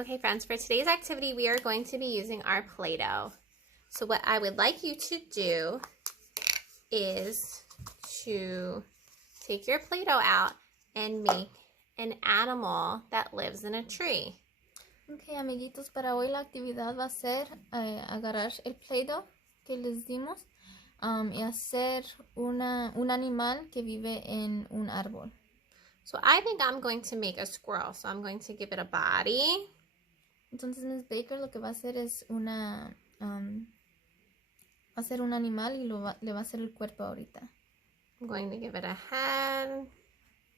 Okay, friends, for today's activity, we are going to be using our Play-Doh. So what I would like you to do is to take your Play-Doh out and make an animal that lives in a tree. Ok, amiguitos, para hoy la actividad va a ser agarrar el Play-Doh que les dimos y hacer un animal que vive en un árbol. So I think I'm going to make a squirrel. So I'm going to give it a body. Entonces Miss Baker lo que va a hacer es va a hacer un animal y le va a hacer el cuerpo ahorita. I'm going to give it a head.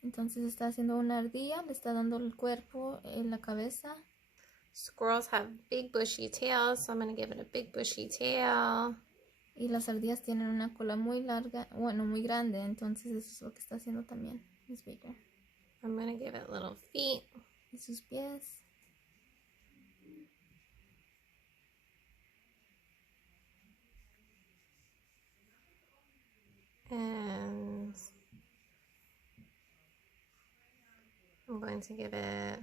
Entonces está haciendo una ardilla, le está dando el cuerpo, la cabeza. Squirrels have big bushy tails, so I'm going to give it a big bushy tail. Y las ardillas tienen una cola muy larga, bueno, muy grande, entonces eso es lo que está haciendo también Miss Baker. I'm going to give it little feet. Y sus pies. And I'm going to give it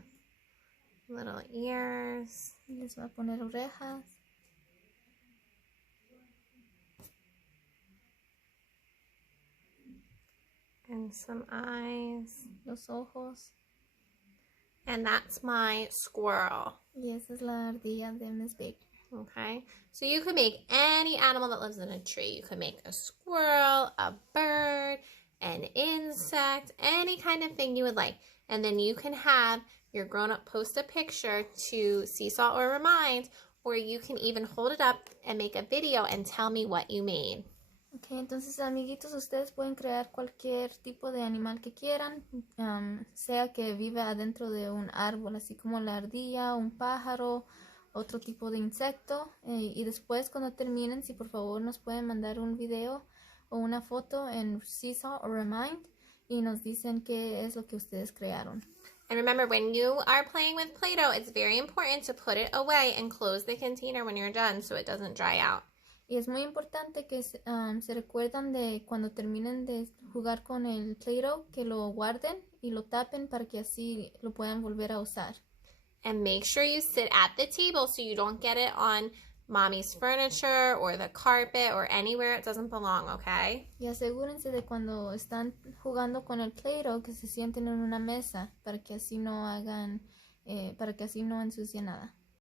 little ears. Les va a poner orejas. And some eyes. Los ojos. And that's my squirrel. Y esa es la ardilla de Miss Baker. Okay, so you could make any animal that lives in a tree. You could make a squirrel, a bird, an insect, any kind of thing you would like. And then you can have your grown-up post a picture to Seesaw or Remind, or you can even hold it up and make a video and tell me what you made. Ok, entonces amiguitos, ustedes pueden crear cualquier tipo de animal que quieran, sea que viva adentro de un árbol, así como la ardilla, un pájaro, otro tipo de insecto, y después cuando terminen, si por favor nos pueden mandar un video o una foto en Seesaw o Remind y nos dicen qué es lo que ustedes crearon. And remember, when you are playing with Play-Doh, it's very important to put it away and close the container when you're done so it doesn't dry out. Y es muy importante que se recuerdan de cuando terminen de jugar con el Play-Doh, que lo guarden y lo tapen para que así lo puedan volver a usar. And make sure you sit at the table so you don't get it on mommy's furniture or the carpet or anywhere it doesn't belong, okay? Y asegúrense de cuando están jugando con el Play-Doh que se sienten en una mesa para que así no hagan, para que así no ensucien nada.